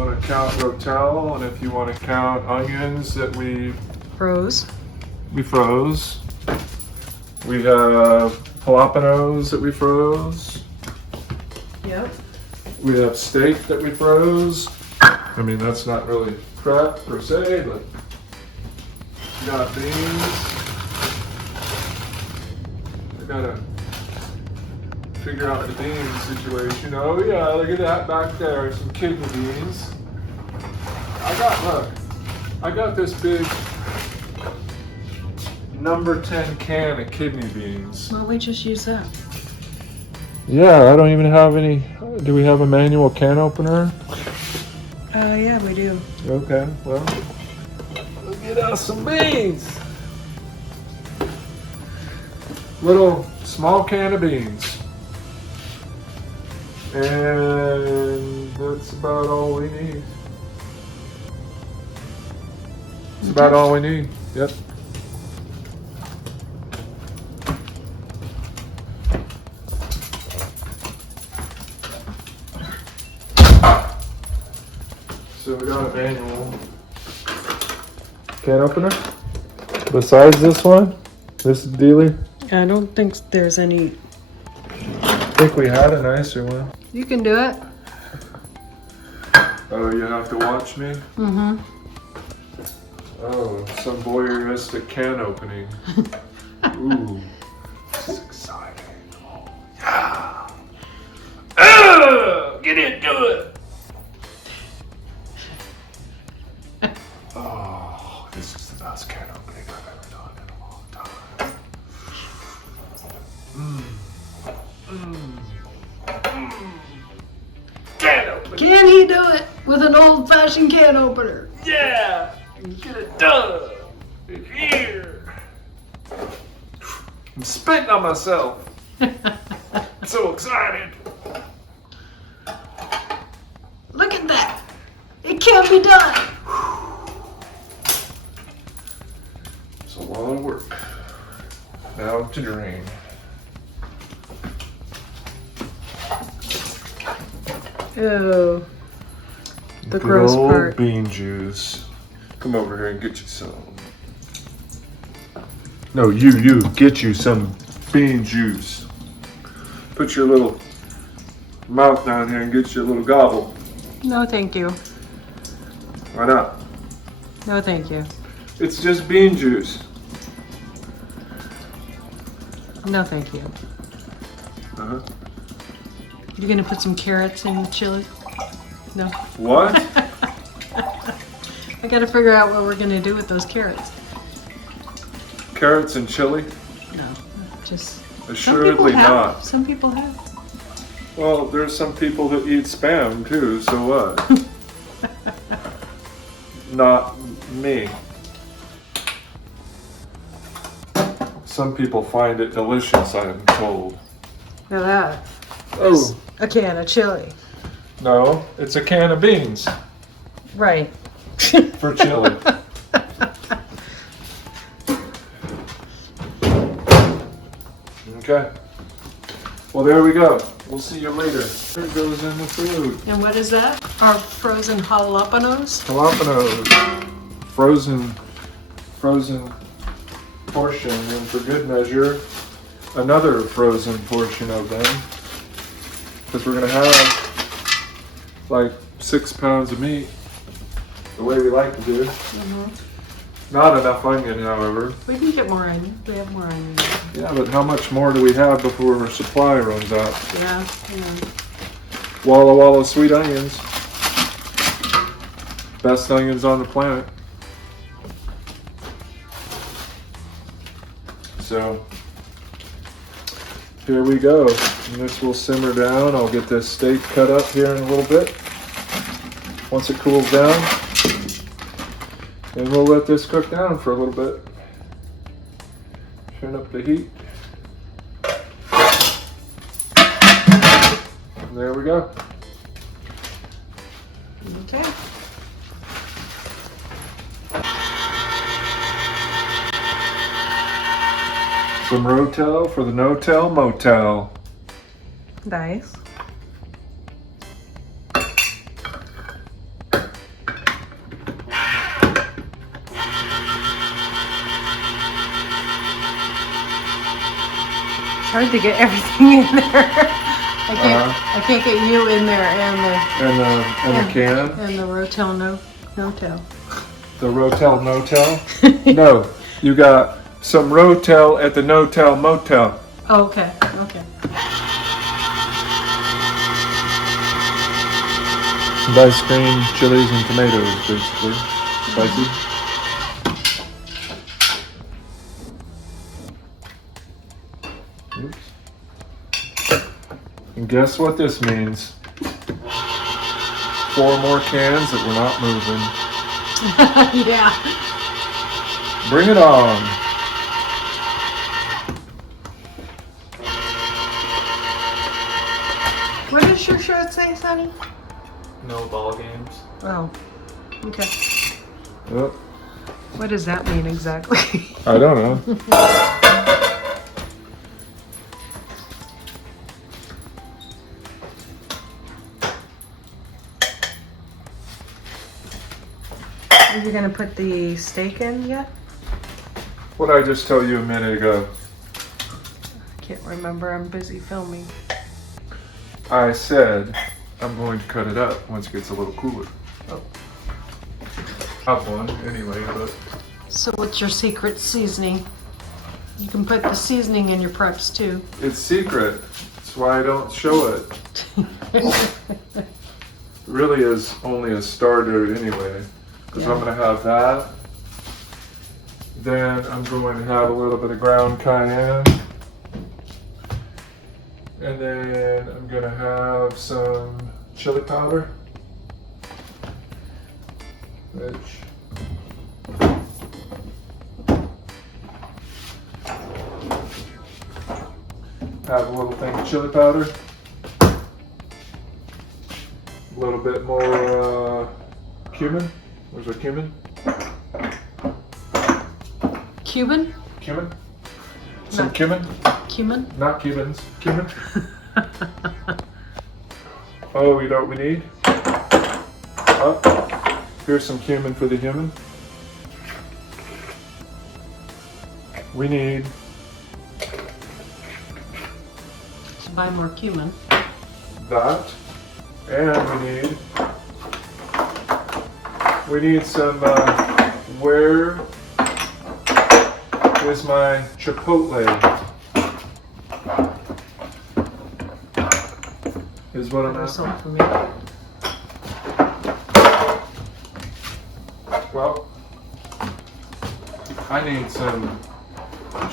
want to count rotel, and if you want to count onions that we Froze. We have jalapenos that we froze. Yep. We have steak that we froze. I mean, that's not really prep per se, but we got beans. I gotta figure out the beans situation. Oh yeah, look at that back there, some kidney beans. I got this big number 10 can of kidney beans. Well, we just use that. Yeah, I don't even have any. Do we have a manual can opener? Yeah, we do. Okay, well, let's get out some beans. Little small can of beans. And that's about all we need. That's about all we need. Yep. So we got a manual can opener. Besides this one, this dealie. I don't think there's any. I think we had a nicer one. You can do it. Oh, you have to watch me? Mm-hmm. Oh, some voyeuristic can opening. Ooh, this is exciting. Oh, yeah. Get into it. Oh, this is the best can opening I've ever done in a long time. Can opening. Can he do it with an old-fashioned can opener? Yeah, get it done. Here. I'm spitting on myself. I'm so excited. Look at that. It can be done. It's a lot of work. Now to drain. Oh, the Good gross old part. bean juice. Come over here and get you some. No, you get you some bean juice. Put your little mouth down here and get you a little gobble. No, thank you. Why not? No, thank you. It's just bean juice. No, thank you. Uh-huh. You gonna put some carrots in the chili? No. What? I gotta figure out what we're gonna do with those carrots. Carrots and chili? No, just. Assuredly not. Some people have. Well, there's some people that eat spam too, so what? Not me. Some people find it delicious, I am told. Now that. Oh, A can of chili. no, it's a can of beans Right. for chili. Okay. Well, there we go. We'll see you later. There goes in the food. And what is that? Our frozen jalapenos? Jalapenos. Frozen portion, and for good measure, another frozen portion of them. Because we're gonna have like 6 pounds of meat, the way we like to do. Mm-hmm. Not enough onion, however. We can get more onion. We have more onion. Yeah, but how much more do we have before our supply runs out? Yeah. Walla Walla sweet onions. Best onions on the planet. So, here we go. And this will simmer down. I'll get this steak cut up here in a little bit. Once it cools down. And we'll let this cook down for a little bit. Turn up the heat. And there we go. Okay. Some rotel for the no-tell motel. Nice. hard to get everything in there. I can't get you in there And the can. and the Rotel no-tell. The Rotel no-tell? No, you got some Rotel at the no-tell motel. Oh, okay, okay. Ice cream, chilies, and tomatoes, basically. Spicy. Oops. And guess what this means? 4 more cans that we're not moving. Yeah. Bring it on. What does your shirt say, Sonny? No ball games. Oh, okay. Yep. What does that mean exactly? I don't know. Are you gonna put the steak in yet? What did I just tell you a minute ago? I can't remember. I'm busy filming. I said I'm going to cut it up once it gets a little cooler. Oh. Have one anyway, but So what's your secret seasoning? You can put the seasoning in your preps too. it's secret. That's why I don't show it. Really is only a starter anyway. Because I'm going to have that. Then I'm going to have a little bit of ground cayenne. And then I'm going to have some chili powder. Which have a little thing of chili powder. A little bit more cumin. Where's our cumin? Cuban? Cumin? Some No. cumin? Cumin? Not cubans. Cumin? Oh, you know what we need? Oh, here's some cumin for the human. We need Should buy more cumin. that. And we need some, where is my chipotle? Is what I'm There's asking. some for me. Well, I need some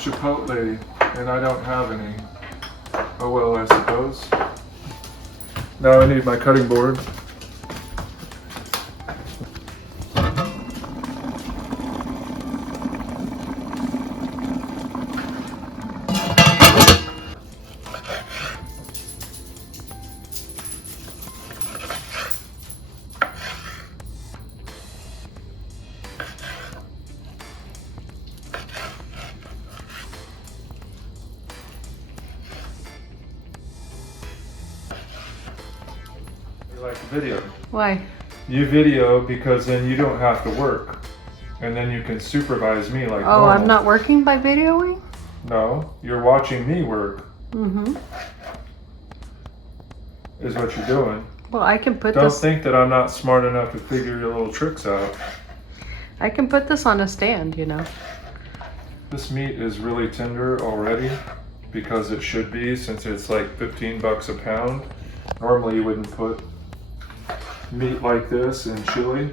chipotle, and I don't have any. Oh well, I suppose. Now I need my cutting board. You like the video? Why? You video because then you don't have to work, and then you can supervise me like Oh, normal. I'm not working by videoing? No, you're watching me work. Mm-hmm. Is what you're doing. Well, I can put Don't this. think that I'm not smart enough to figure your little tricks out. I can put this on a stand, you know. This meat is really tender already because it should be, since it's like 15 bucks a pound. Normally you wouldn't put meat like this in chili.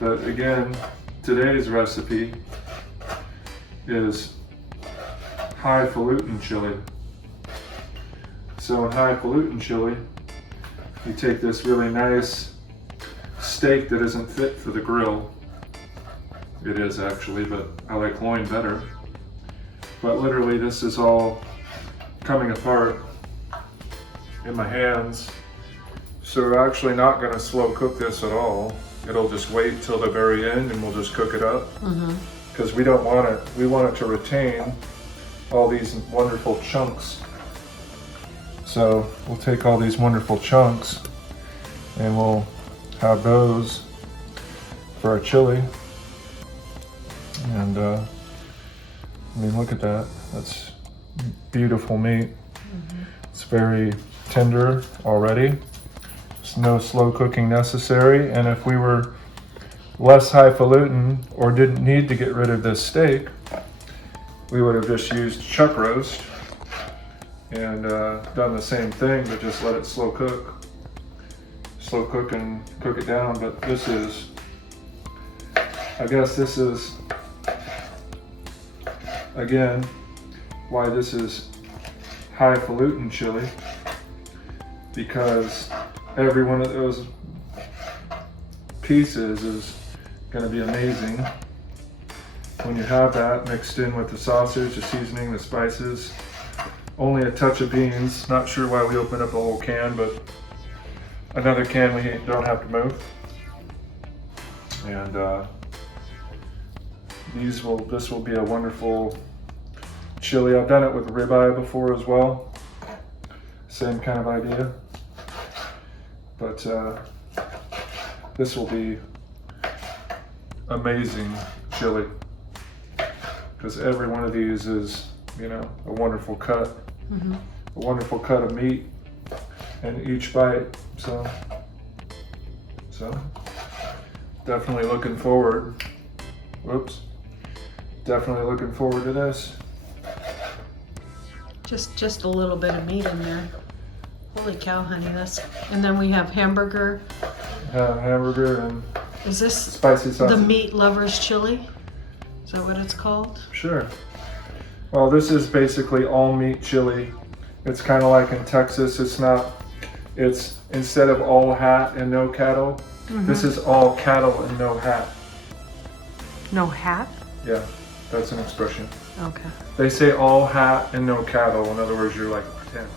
But again, today's recipe is highfalutin chili. So in highfalutin chili, you take this really nice steak that isn't fit for the grill. It is actually, but I like loin better. But literally this is all coming apart in my hands. So we're actually not going to slow cook this at all. It'll just wait till the very end and we'll just cook it up. Because we don't want it, we want it to retain all these wonderful chunks. So we'll take all these wonderful chunks and we'll have those for our chili. And I mean, look at that. That's beautiful meat. It's very tender already. There's no slow cooking necessary. And if we were less highfalutin or didn't need to get rid of this steak, we would have just used chuck roast and done the same thing, but just let it slow cook and cook it down. But this is, I guess this is, again, why this is highfalutin chili, because every one of those pieces is going to be amazing when you have that mixed in with the sausage, the seasoning, the spices. Only a touch of beans. Not sure why we opened up a whole can, but another can we don't have to move. And this will be a wonderful chili. I've done it with ribeye before as well. Same kind of idea. But this will be amazing chili, because every one of these is, you know, a wonderful cut. A wonderful cut of meat in each bite. So definitely looking forward. Definitely looking forward to this. Just a little bit of meat in there. Holy cow, honey, that's. And then we have hamburger. Hamburger and Is this spicy sausage. the meat lovers chili? Is that what it's called? Sure. Well, this is basically all meat chili. It's kind of like in Texas. It's instead of all hat and no cattle, this is all cattle and no hat. No hat? Yeah, that's an expression. Okay. They say all hat and no cattle. In other words, you're like pretend.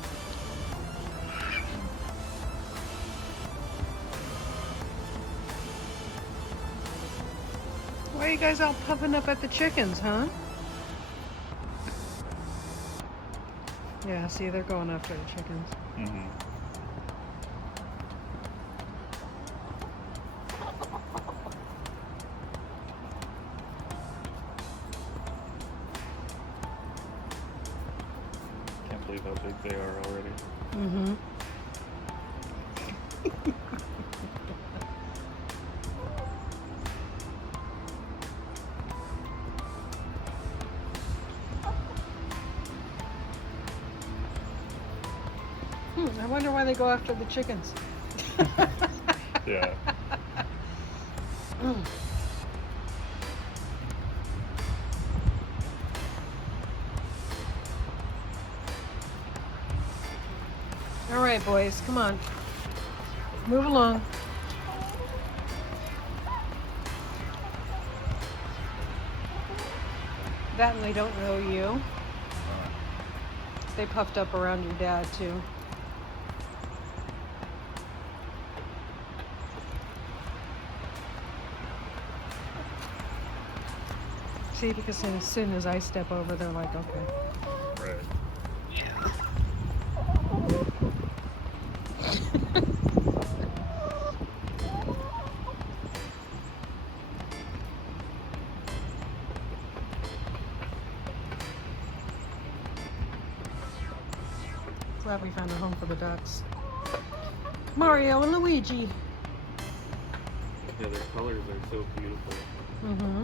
Why are you guys all puffing up at the chickens, huh? Yeah, see, they're going after the chickens. Can't believe how big they are already. I wonder why they go after the chickens. Yeah. All right, boys, come on. Move along. That and they don't know you. They puffed up around your dad, too. See, because as soon as I step over, they're like, okay. Right. Glad we found a home for the ducks. Mario and Luigi. Yeah, their colors are so beautiful. Mm-hmm.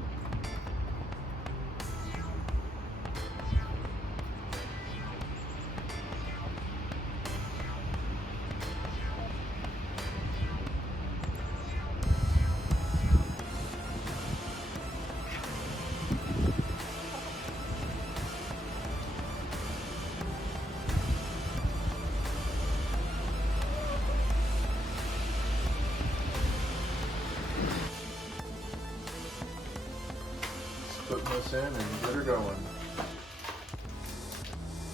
Putting this in and get her going.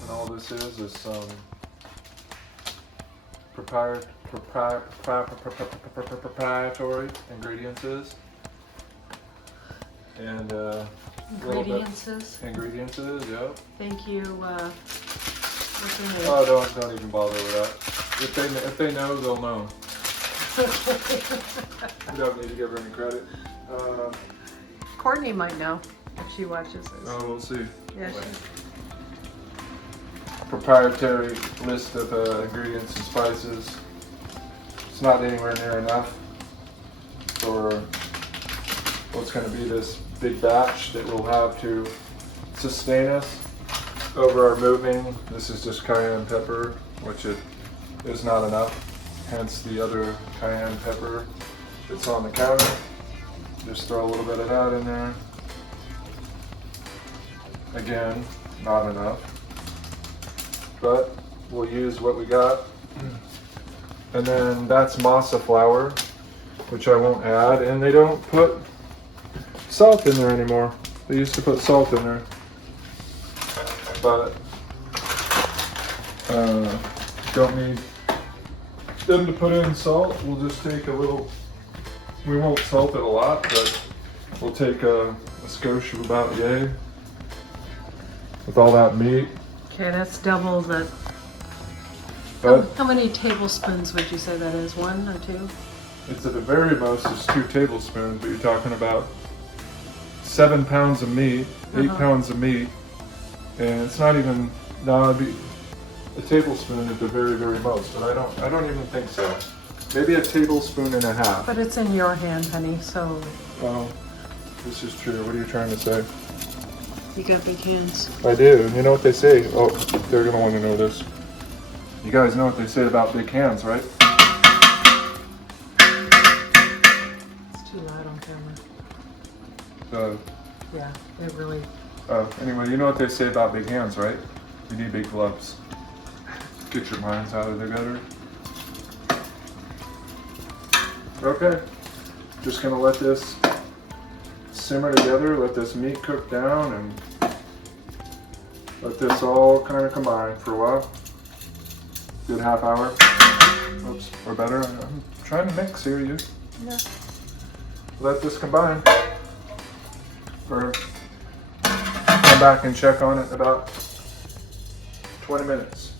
And all this is some proprietary ingredients. And ingredients, yep. Thank you. What's her name? Oh, don't even bother with that. If they know, they'll know. We don't need to give her any credit. Courtney might know if she watches this. Oh, we'll see. Yeah, proprietary list of ingredients and spices. It's not anywhere near enough for what's going to be this big batch that we'll have to sustain us over our moving. This is just cayenne pepper, which it is not enough. Hence the other cayenne pepper that's on the counter. Just throw a little bit of that in there. Again, not enough. But we'll use what we got. And then that's masa flour, which I won't add. And they don't put salt in there anymore. They used to put salt in there. But don't need them to put in salt. We'll just take a little, we won't salt it a lot, but we'll take a skosh of about yay with all that meat. Okay, that's double the. But How many tablespoons would you say that is? 1 or 2? it's at the very most is 2 tablespoons, but you're talking about 7 pounds of meat, 8 pounds of meat, and it's not even, no, it'd be a tablespoon at the very, very most, but I don't even think so. Maybe a tablespoon and a half. But it's in your hand, honey, so Well, this is true. What are you trying to say? you got big hands. I do. You know what they say? Oh, they're gonna want to know this. You guys know what they say about big hands, right? It's too loud on camera. So, Yeah, it really. anyway, you know what they say about big hands, right? You need big gloves. Get your minds out of the gutter. Okay, just gonna let this simmer together, let this meat cook down, and let this all kind of combine for a while. Good half hour. Oops, or better. I'm trying to mix here, you. Yeah. Let this combine. Or come back and check on it in about 20 minutes.